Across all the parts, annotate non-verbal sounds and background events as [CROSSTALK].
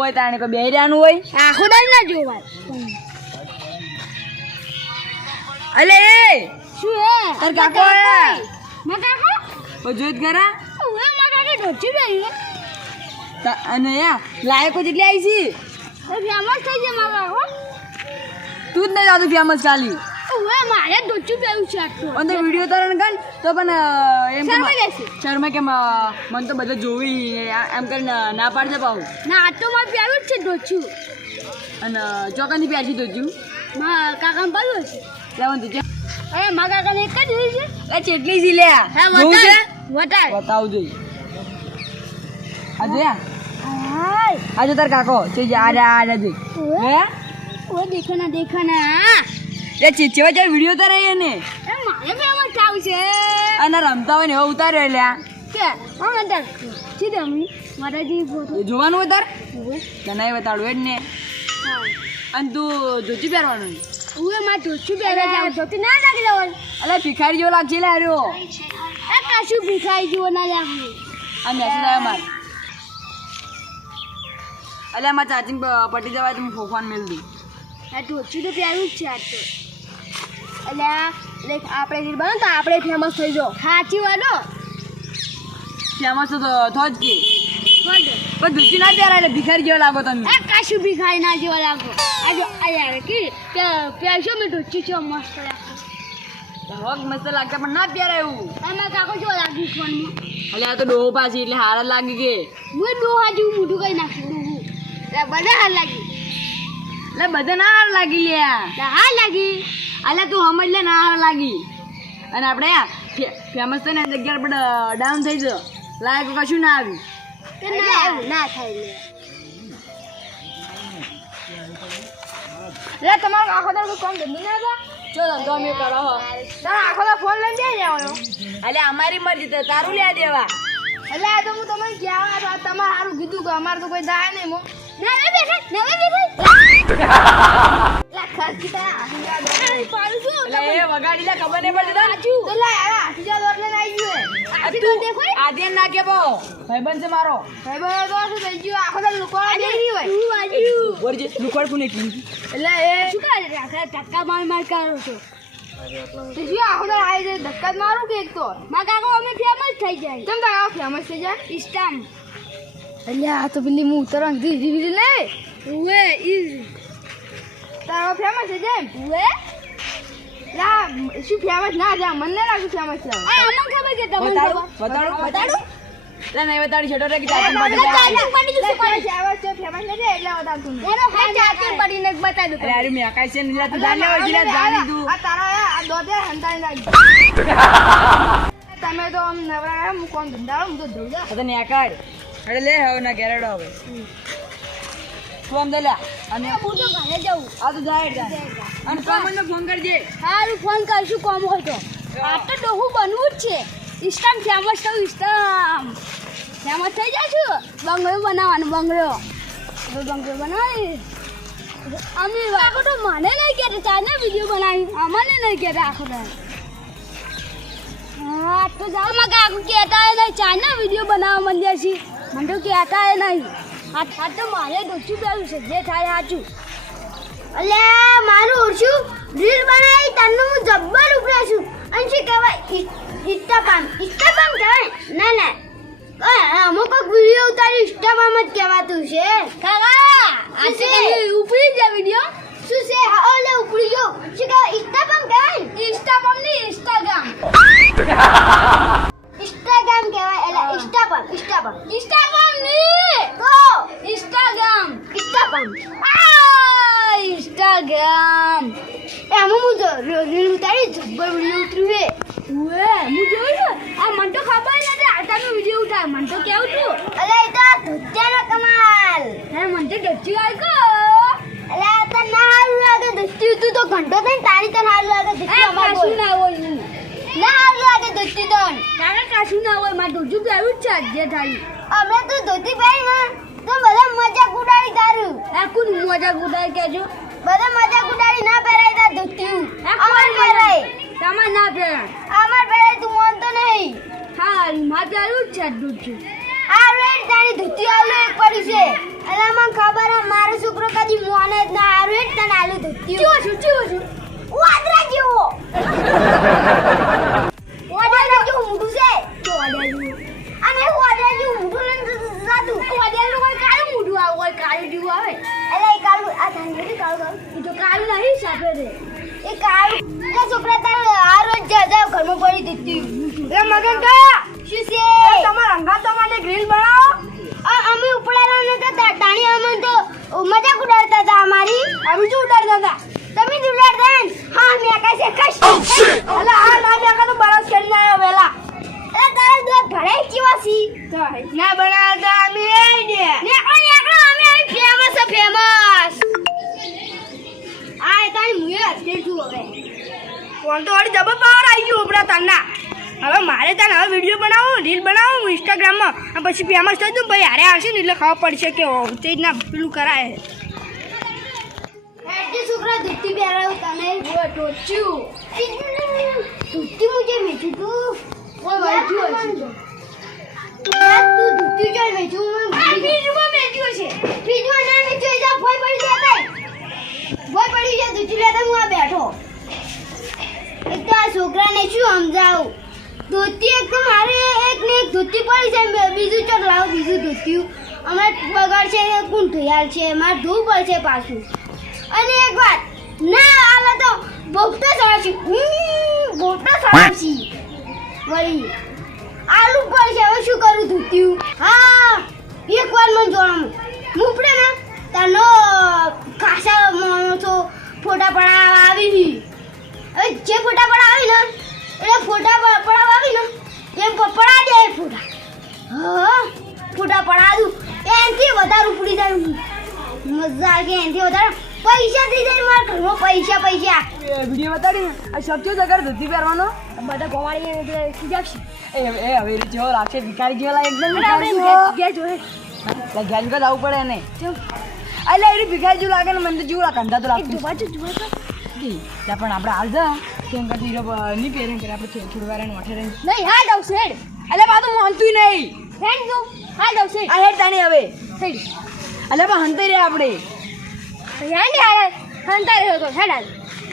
હોય તાણે કોઈ બેહરાનું હોય? આખો દાડી ના જોવાય. અલે એ! શું હે? તાર કાકો આયા. મા કાકો ઓ જોઈત ખરા? ઓએ મા કાકે ઢોચી બેહી તા- અને યા લાયકો જેટલી આવી છે? ફેમસ થઈ ગયા મા કાકો તું જ નહીં જાતું ફેમસ ચાલી. ઓએ મારે ઢોચી બેહી છે આટલું. અને વિડિયો વીડિયો તારે ગણ તો પણ એમ. શર્મા કે મન તો બધા જોવી એમ કરીને ના પાડજે પાઉં ના આ તો મારે પહેલું જ છે ઢોચું અને ચોકાની પ્યારથી દોજ્યું મા કાકા પાડ્યું છે. લેવાનું તું અરે મા કાકાને એક જ જોઈ છે? એ ચેટલી સી લે છે? વટાર બતાવ જોઈ. આજે? આજે તાર કાકો છે આજે આજે જોઈ હે ઓ દેખો ના દેખો ના હા એ ચીચેવા જ્યારે વીડિયો ઉતારે એને? એ મારે છે. અને રમતા હોય ને એવો ઉતાર્યો લ્યા કે હા મતલબ છી દમી મારા જે એ જોવાનું ઉતાર તને બતાડું જ ને. અને તું ધોતી પહેરવાનું ઓએ માં ઢોચું પહેરે જાવ ધોતી ના લાગી જવાનું અલે ભિખારી જેવો લાગશે લે હાર્યો એ કશું ભીખાઈ જેવો ના લાગે. આ મેસેજ આવ્યો માર. અલે આમાં ચાર્જિંગ પટી જવાય તો હું ફોફાન મેળ દઉં. આ ઢોચું તો પહેરું જ છે આ તો. એટલે લાઈક આપણે રીલ બનો તો આપણે ફેમસ થઈ જો સાચી વાતો ફેમસ તો થોજ કે. પણ ધોતી ના પહેરાય એટલે ભિખારી જેવા લાગો તમે? એ કશું ભીખાઈ ના જેવા લાગો. આ જો કે પહેરશો મેં ઢોચી છો મસ્ત લાગશે. હોગ મસ્ત લાગે પણ ના પહેરાય એવું. તમે કાકો જો લાગી ફોનમાં? અલ્યા આ તો ડોહો પાછી એટલે હારા લાગી કે. હું ડોહા જેવું મોઢું કઈ નાખ્યું ડોહું. બધા હાર લાગી. એટલે બધા ના હાર લાગી લ્યા. હાર લાગી. અલે તું સમજ લે ના લાગી. અને આપણે ફેમસ તો ને જગ્યા પર ડાઉન થઈ ગયો. લાયક કશું ના આવ્યું. ના ના થાય લે. લે તમારો આખો દાડો કામ ધંધો ના હતા ચો ધંધો અમે કરો હો. તારો આખો દાડો ફોન લઈને બેસી જવાનો અલે અમારી મરજી તો તારું લ્યા દેવા. એટલે આ તો હું તમને કહેવા તો તમારે સારું કીધું કે અમારે તો કોઈ થાય નહીં મો બેઠા બેઠા લા ખાસ કીધા આશીર્વાદ પાડું છું એટલે એ વગાડી લે ખબર નહીં પડતી તને? તો લા આ આશીર્વાદ એટલે આવી ગયો આશીર્વાદ દેખો આદ્યન ના કે બહુ ભાઈબંધ છે મારો. ભાઈ ભાઈ તો શું થઈ ગયું આખો દાડો લોકો બેસી હોય તું આજુ વરજે લુકડ કોને કીધું એટલે એ શું કરે ધક્કા માર માર કરો છો. તો આખો દાડો આવી જાય ધક્કા જ મારું કે એક તો? મારા કાકો અમે ફેમસ થઈ જાય. કેમ તારા ફેમસ થઈ જાય? ઇસ્ટામ એટલે આ તો પેલી હું ઉતરવા ધીરે ધીરે લે. ઉવે ઇઝ તારો ફેમસ છે જેમ? ઉવે લા શું ફેમસ ના જા મને લાગે ફેમસ છે? આ અમને ખબર કે તમને બતાડો બતાડો બતાડો. લે નહીં બતાડી છેટો રે કે ચાર્જિંગ પડી જાય. અરે અરે મે આકાશ છે નીલા તું જાણ લેવા જીલા જાણી તું તમે તો આમ નવરા હું કોણ ધંધા હું તો ધોઈ તો આકાડ અરે લે હવે ના ગેરડો હવે. આમ દે લે. અને હું તો ઘરે જાઉં. આ તો જાય જાય અને કોમન ફોન કરજે. સારું ફોન કરશું કોમ હોય તો. આ તો ડોહું બનવું જ છે. ઇસ્ટામ ફેમસ થયું ઇસ્ટામ ફેમસ થઈ જશું? બંગલો બનાવવાનું બંગલો હવે બંગલો બનાવી અમે આખો તો મને નહીં કહેતા તાને વીડિયો બનાવી. અમને નહીં કહેતા આખો તો. હા તો જાઓ. મગા આખું કહેતા નહીં ચાના વીડિયો બનાવવા માંડ્યા છીએ મને તો કહેતા નહીં. તો મારે ડોચું પહેલું છે? જે થાય સાચું. અલે મારું ઓછું રીલ બનાવી તને હું જબ્બર ઉપરે છું અને શું કહેવાય? ઇન્સ્ટાગ્રામ. ઇન્સ્ટાગ્રામ કહેવાય? ના ના. અમુક કોઈક વીડિયો ઉતારી ઇન્સ્ટાગ્રામ જ કહેવાતું છે. કાકા? છે? જાય વીડિયો શું છે? ઓલે ઉપરી ગયો. શું કહેવાય? ઇન્સ્ટાગ્રામ કહેવાય? ઇન્સ્ટાગ્રામની ઇન્સ્ટાગ્રામ. ઇન્સ્ટાગ્રામ કહેવાય. એટલે ઇન્સ્ટાગ્રામ ઇન્સ્ટાગ્રામ. ઇન્સ્ટાગ્રામ રીલ ઉતારી જબ્બર વીડિયો ઉતર્યું છે ઓએ હું જોયું ને આ મને તો ખબર નથી આટાનો વીડિયો ઉઠાય મને તો કેવું તું? અલે એ તો ધોતિયાનો કમાલ. હે મને તો ડચ્ચી આઈ અલે આ તો ના હારું લાગે. દસ્તી તું તો ઘંટો થઈને તારી તો હારું લાગે. દસ્તી અમાર બોલ. ના હોય ના હારું લાગે દસ્તી તો તારે કાશું ના હોય મારે ડોજું પહેરું જ છે અમે તો ધોતી ભાઈ ને તો બધા મજાક ઉડાડી તારું આ કોણ મજા ગુડાય કેજો બધા મજાક આ અમાર કોણ પહેરાય તમારે ના પહેરાય અમાર પહેરાય તું માનતો નહીં. હા મારે પહેરું જ છે આ રેડ તારી ધોતી આવલે એક પડી છે. એટલે મને ખબર છોકરો કદી મોને જ ના આ એટલે તને આલુ ધોતી ચો છું ચો છું. વાદરા જેવો. વાદરા જેવું મોઢું છે? અને વાદરા જેવું મોઢું લઈને જાતું વાદળનું કોઈ કાળું મોઢું આવે કોઈ કાળું જેવું આવે. અલે કાળું આ નથી કાળું કાળું કાળું નહીં સફેદ એ કાળું એ છોકરા તારે આ રોજ જા જા ઘરમાં પડી દીધી. એ મગન કયા શું છે? તમારા અંગાતો માટે ગ્રીલ બનાવો. આ અમે ઉપડાલા નતા તા- તાણી અમે તો મજાક ઉડાડતા હતા અમારી. અમે શું ઉડાડતા હતા? તમે જ ઉડાડતા હા મેં કાશે કશ અલે આ પછી ફેમસ થઈ જવું ભાઈ હારે આવશે ને એટલે ખબર પડશે કે તે ના પેલું કરાય. હેડજી છોકરા ધોતી પહેરાવું તને ટોચ્યું. ધોતી મુજે મેચું તું? કોઈ વાંચ્યું હશે. તું ધોતી જોઈ આ ફ્રીજમાં મેચ્યું છે. ફ્રીજમાં ના મેચું જા ભોય પડી જતા ભોય પડી જાય ધોતી લેતા હું આ બેઠો. એક તો આ છોકરાને શું સમજાવું? ધોતી એક તો મારે એક ને એક ધોતી પડી છે બીજું ચોક લાવો, બીજું ધોતી અમારે બગાડશે એ કોણ ધોયાલ છે મારે ધોવું પડશે પાછું. અને એક વાત, ના આલે તો બોગતો સળાવશી બોગતો સળાવશી વળી, આલુ પડશે હવે શું કરું ધોત્યું? હા, એક વાર મને જોવાનું મૂપડે ને, તનો ખાસા માણસો ફોટા પડાવવા આવી. હવે જે ફોટા પડાવી ને એટલે ફોટા પ- પડાવવા આવી ને એમ પ- પડા દે ફૂટા. હા ફૂટા પડા દઉં. એનાથી વધારે ઉપડી જાય મજા આવે એનાથી વધારે. પૈસા થઈ જાય મારા ઘરમાં પૈસા પૈસા. વીડિયો બતાડી આ શબ્દો જગર ધોતી પહેરવાનો બધા ગોવાળી ખીજાવશે એ એ હવે જેવો લાગશે ભિખારી જેવો લાગે એકદમ. ગયા જોહે ઘેન કો જવું. પડે ને અલે એ ભિખારી જેવું લાગે ને મને તો જેવું લાગે કંધા તો એક લાગતું એટલે પણ આપણે હાલ જા. કેમ કે ધીરો નહીં પેરેન્ટ કરે આપણે થોડું થોડું વાર મોઠે નહીં હા દઉં સેડ એટલે બા તો માનતું નહીં. હેડ જો હા દઉં સેડ આ હેડ તાણી હવે. હેડ. એટલે બા હંતે રે આપણે. યાર ને હાલે હંતા રહ્યો તો હેડ હાલ.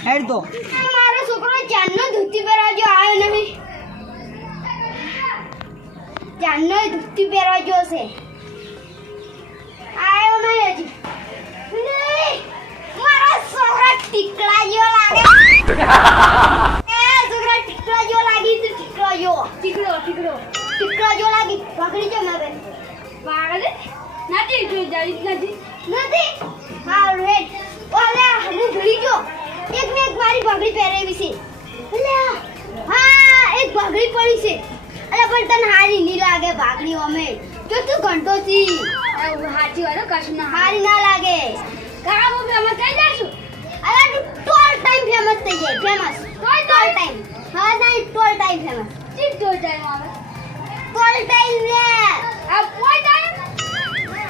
હેડ તો. મારો છોકરો જાનનો ધૂતી પહેરવા જો આવ્યો નહીં જાનનો ધૂતી પહેરવા જો છે આવ્યો નહીં હજી. નહીં. મારા સોરા ટીકડા ભાગડી પહેરેવી છે હા એક ભાગડી પડી છે અરે પણ તને હારી નહીં લાગે. ભાગડી અમે જો તું ઘંટો થી કશું ના હારી ના લાગે. કામ હું અમે કઈ જઈશું અરે તું ટાઈમ ફેમસ થઈ જાય ફેમસ ટોલ ટાઈમ હા સાહેબ ટોલ ટાઈમ ફેમસ ચીક ટોલ ટાઈમ આવે. ટોલ ટાઈમ ને આ કોઈ time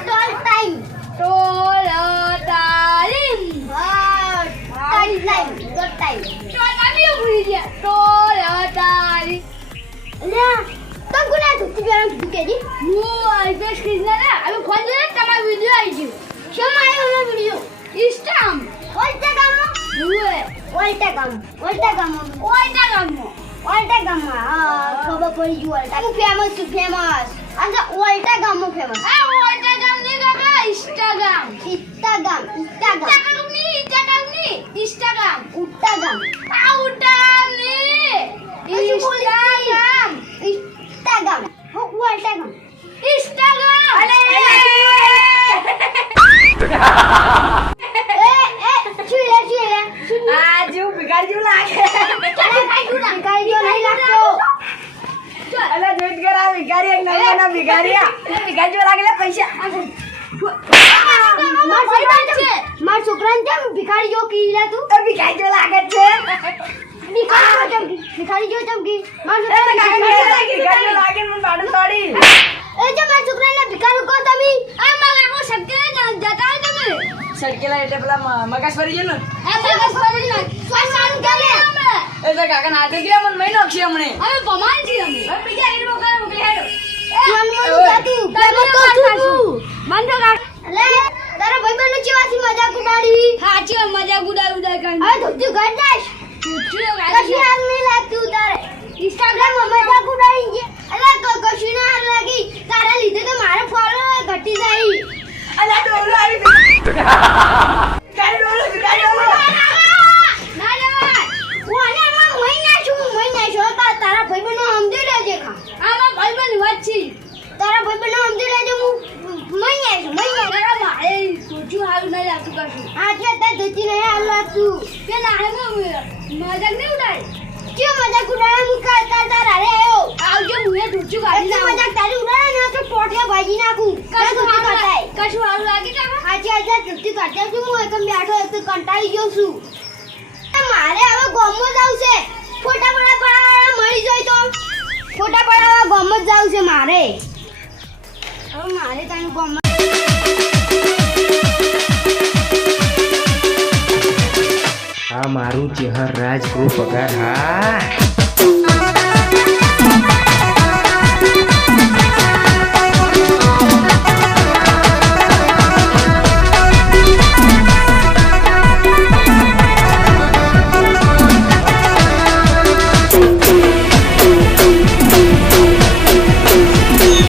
toll time toll time હા toll time toll time toll તાલીમ ભૂલી ગયા. ટોલ તાલીમ અલે તમ તું ધોતી પહેરવાનું કીધું કેજી હું અલ્પેશ કૃષ્ણ ને હવે ફોન જોયો તમારો વિડિયો આવી ગયો. શું આવ્યો વિડિયો? ઇન્સ્ટામ ઓલ્ટા ગામમાં હુએ ઓલ્ટા ગામ ઓલ્ટા ગામમાં ઓઈટા ગામમાં ઓલ્ટા ગામમાં હા ખબર પડી ગયું ઓલ્ટા હું ફેમસ છું ફેમસ અને ઓલ્ટા ગામમાં ફેમસ આ ઓઈટા ગામની ગામ ઇન્સ્ટાગ્રામ ઇન્સ્ટાગ્રામ ઇન્સ્ટાગ્રામ ઇન્સ્ટાગ્રામની ઇન્સ્ટાગ્રામની ઇન્સ્ટાગ્રામ ઉટ્ટાગ્રામ આ ઉટામની ઇન્સ્ટાગ્રામ ઇન્સ્ટાગ્રામ હું ઓલ્ટા ગામ ઇન્સ્ટાગ્રામ અલે એ એ શું લે શું લે શું લે આ જેવું ભિખારી જેવું લાગે અરે કાઈ તું ભિખારી જેવો નહીં લાગતો અલે જોઈત કર આ ભિખારી એક નંબર ના ભિખારી આ ભિખારી જેવું લાગે લે પૈસા માર છોકરાને કેમ- ભિખારી જો કી લે તું? તો ભિખારી જો લાગે છે. ભિખારી જો ચમકી ભિખારી જેવો ચમકી માર છોકરાને ભિખારી જો લાગે મને બાડું તોડી એ જો મારા છોકરાને ભિખારી કો તમે. આ મગા કો શક્તિ ના જતા તમે. સડકેલા એટલે પેલા મગજ ફરી ગયો ને? એ મગજ પડી ના શ્વાસાનું કરે? એ તો કાકા નાટક ગયા મને મહિનો અક્ષી હમણે. હવે ભમાન છીએ અમે. બીજા રીત મોકલે મોકલે હેડો. ઘટી જાય. અલા ડોલો આવી ગઈ [LAUGHS] કાઢી ડોલો કાઢી ડોલો ના જવાય હું આને આમાં મહી નાખું મહી નાખ્યો તા- તારા ભાઈબંધો સમજી લેજે ખા આમાં ભાઈબંધ વાત છે તારા ભાઈબંધો સમજી લેજે હું મહી નાખું મહી નાખું તારા મારે ધોતિયું સારું નહીં લાગતું કશું આજે તે ધોતી નહીં આગ લાગતું કે નાણામાં મજાક નહીં ઉડાય? કે મજાક ઉડાય હું કા તાર તાર હારે આવ્યો. આવજો હું એ ધોતિયું કાઢી નાખું. મજાક તારી ઉડાય ના તો પોઠિયા ભાજી નાખું. કશું ધોતી કાઢાય કશું સારું લાગે તમે આજે આજે ધોતી કટાય છું હું એકમ બેઠો એક તો કંટાળી ગયો છું. મારે હવે ગોમો જ આવશે ફોટા પડા પડા મળી જાય તો? ફોટા પડાવવા ગોમો જ આવશે મારે. હવે મારે તારું ગોમ આ મારું ચેહર રાજ ગૃહ પગાર. હા.